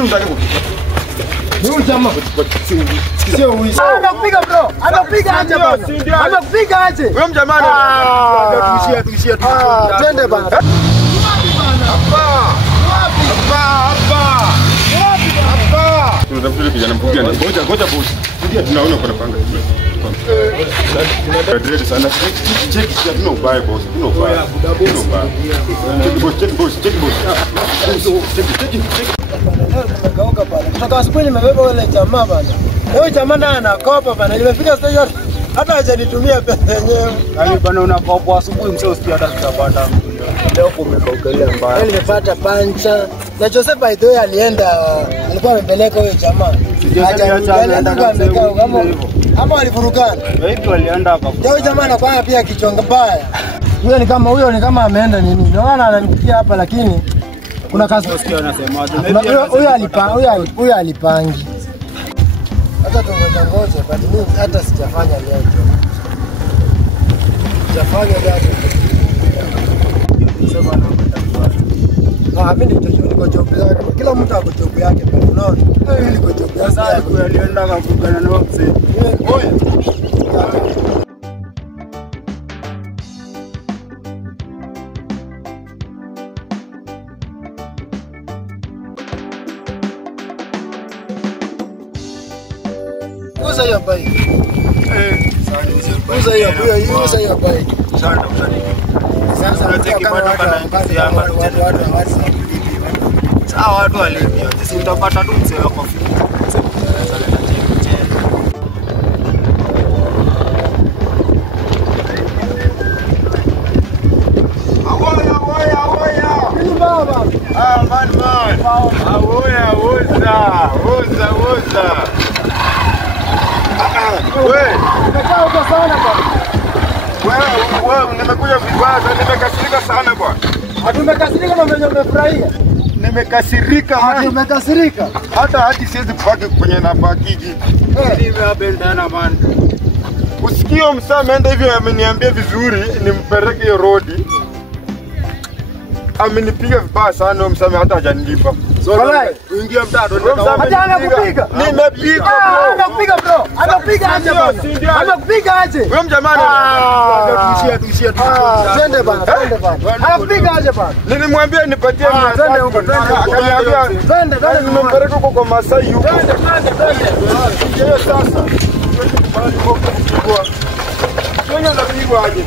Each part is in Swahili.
Huyu jamaa sio wizi. Anakupiga bro. Anakupiga aje bana. Anakupiga aje. Wewe mjamani. Tuishie. Twende bana. Hapa. Tunatafuta kijana mpugia. Ngoja boss. Ndio tunaona kuna panga. Dread sana. Check tuna ubaya boss. Tuna ubaya. Check boss. Check. Nimekaoka bana. Kutoka asubuhi nimebeba wale jamaa bana. Leo jamaa naye anakopa bana. Nimefika stage hata hajanitumia pesa yenyewe. Yaani bana unakopa asubuhi msio usikia hata tutapata. Leo kumekaukelea mbaya. Leo nimepata pancha. Na Joseph by the way alikuwa amepeleka huyo jamaa. Ama walivurugana. Wewe alienda akafuta. Huyo jamaa anakuwa pia kichonga mbaya. Huyo ni kama ameenda nini? Ndio maana ananipigia hapa lakini kuna kazi usikia anasemaje? Huyo alipangi. Hata tungoje but mimi hata sijafanya leo. Sijafanya leo. Sema na mimi niko job yake. Kila mtu ako job yake. Unaona? Mimi niko job yake. sasa alienda akakutana na mzee. Oye. Uza hiyo bai. Uza hiyo bai. Sasa unacheki bado kana hapa sawa watu walipia. Sisi utapata tu mzee wako fiti. Wewe nimekuja vibaya, nimekasirika sana bwana. Hatumekasirika na mwenye umefurahia. Nimekasirika man. Umekasirika. Hadi siwezi kubaki kwenye nabakiji. Nimependana man. Usikio msaa ameenda hivyo ameniambia vizuri nimpeleke hiyo rodi. Amenipiga vibaya sana msame hata hajanilipa. Uingie mtado. Hata anakupiga. Nimepiga bro. Anakupiga bro. Anakupiga aje bana. Anakupiga aje. Wewe mjamani. Tuishie. Twende bana. Anakupiga aje bana. Nilimwambia nipatie 100. Twende huko. Akaniambia Twende nimempeleka huko kwa Masai huko. Twende. Ndio sasa. Twende napigwa aje.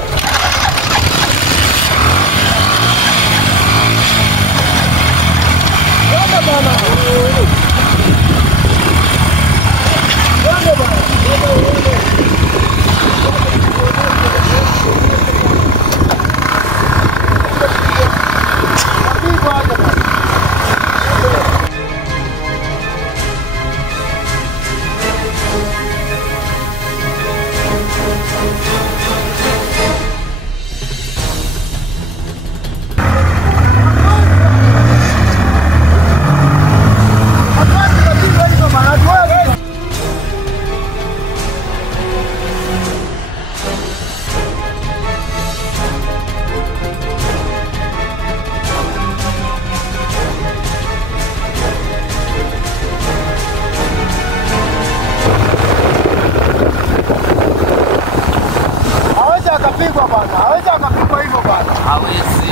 Hawezi akapigwa hivyo bana. Hawezi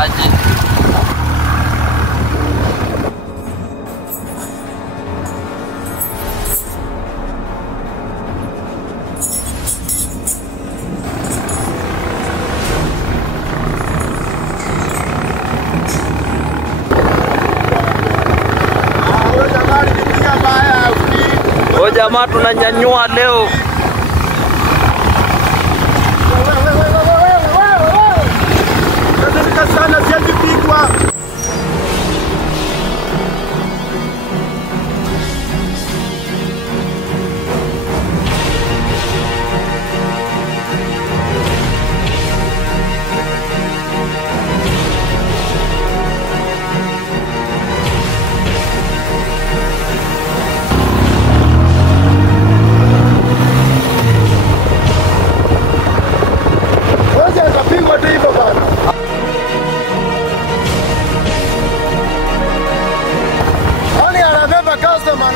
aje. O jamaa tunanyanyua leo. Sana siwezi pigwa.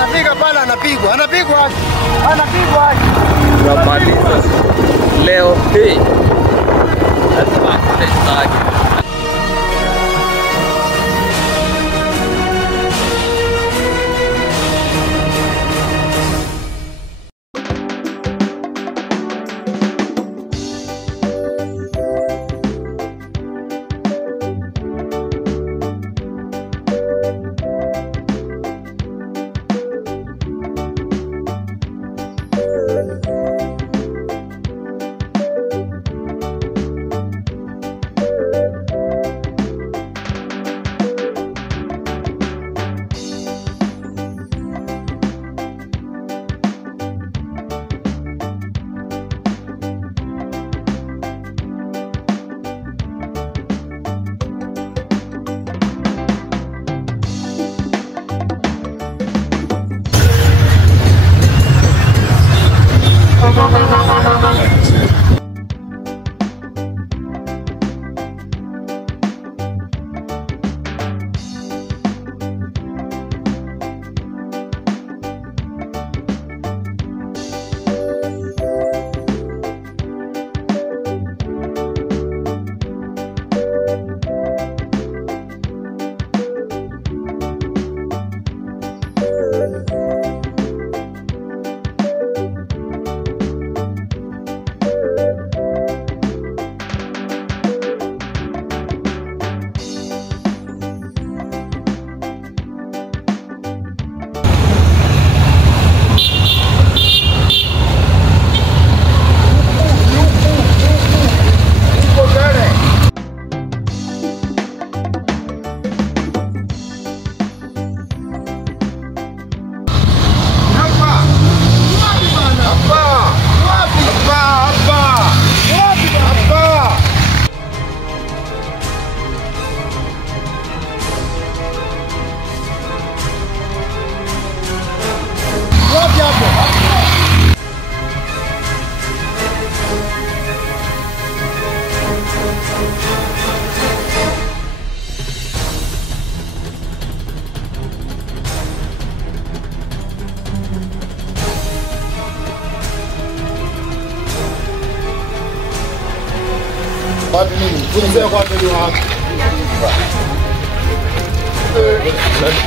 anafika pale anapigwa. Anapigwa aje. Tunamaliza leo hii. Lazima akule zake. Wapi nini? Kunizea kwa mbele wangu.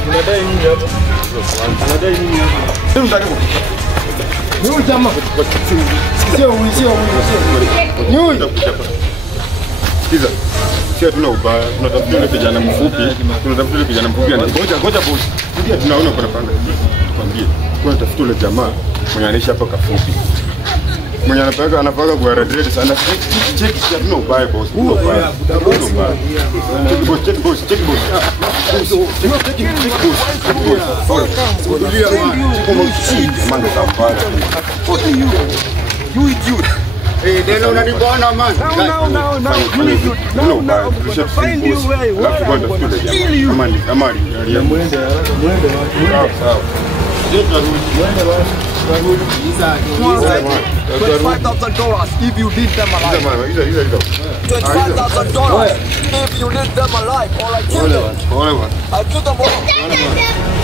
Unadai nini hapa? Unadai nini hapa? Sio mtaki kukupa. Ni huyu jamaa. Sio huyu. Ni huyu. Sikiza. Sio tuna ubaya. Tunatafuta yule kijana mfupi. Ngoja boss. Ndio tunaona kuna panga. Kwambie. Tunatafuta yule jamaa mwenye anaishi hapa Kafupi. Mwenye anapaka kwa radred sana. Check tuna ubaya boss. Ubaya. Check boss. You idiot. Hey, then unanibona man. No. Find you where you are. Kill you. Amani. Mwende. Sawa. $25,000 if you need them alive. $25,000 if you need them alive, or I kill them. I kill them all.